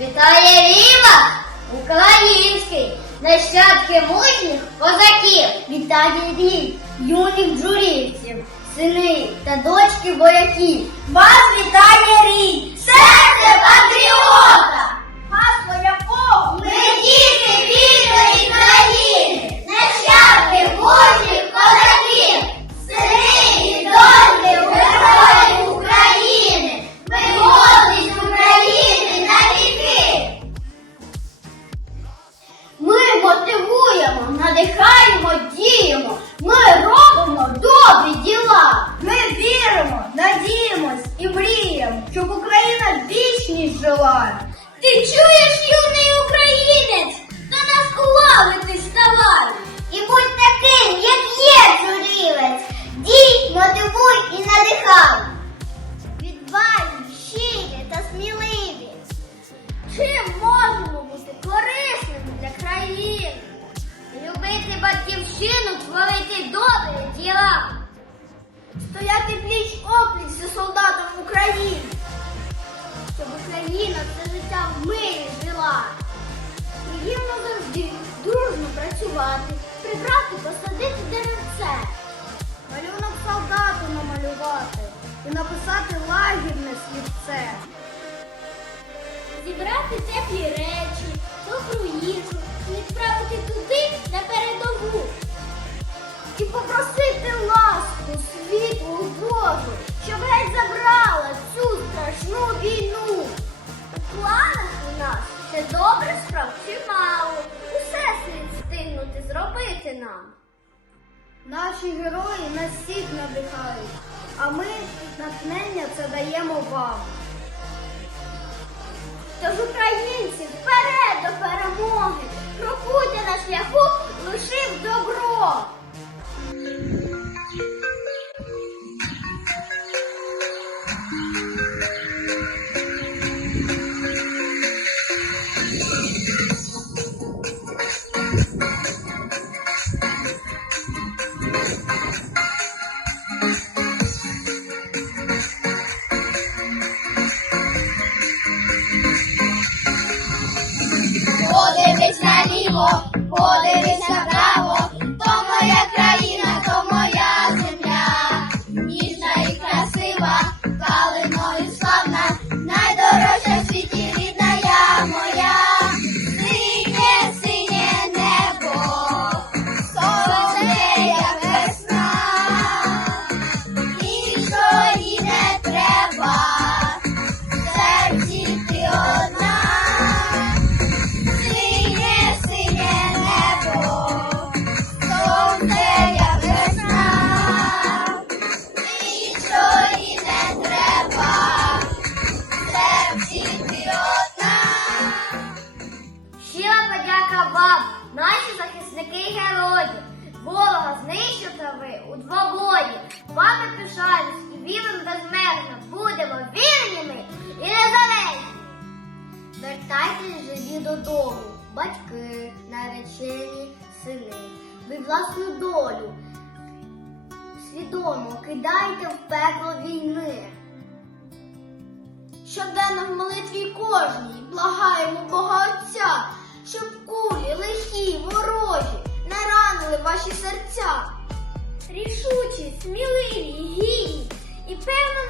Вітає Ріва, український, нащадки мужніх козаків. Вітає рій, юних джурівців, сини та дочки вояків. Вас вітає рій, серце патріота! Надихаємо, діємо. Ми робимо добрі діла. Ми віримо, надіємось і мріємо, щоб Україна вічність жила. Ти чуєш, юний українець? До нас у лави ти ставай. І будь таким, як є журівець. Дій, мотивуй і надихай. Відважні, щирі та сміливі. Чим батьківщину, творити добрі діла. Стояти пліч опліч за солдатом України. Щоб Україна все життя в мирі жила. Приємно завжди дружно працювати, прибрати, посадити деревце. Малюнок солдату намалювати і написати лагідне слівце зібрати теплі речі, страшну війну. У планах у нас ще добре справ чимало. Усе слід встигнути зробити нам. Наші герої нас всіх надихають, а ми натхнення це даємо вам. Тож українці вперед до перемоги! Крокуйте на шляху, лишив добро! poderes вам, наші захисники герої. Ворога знищите ви у двобої. Вами пишаюсь і віримо безмежно. Будемо вірними і незалежні. Вертайтесь живі додому, батьки, наречені, сини. Ви власну долю свідомо кидайте в пекло війни. Щоденно в молитві кожній благаємо Бога Отця, щоб кулі, лихі, ворожі не ранили ваші серця. Рішучі, сміливі, гідні і певна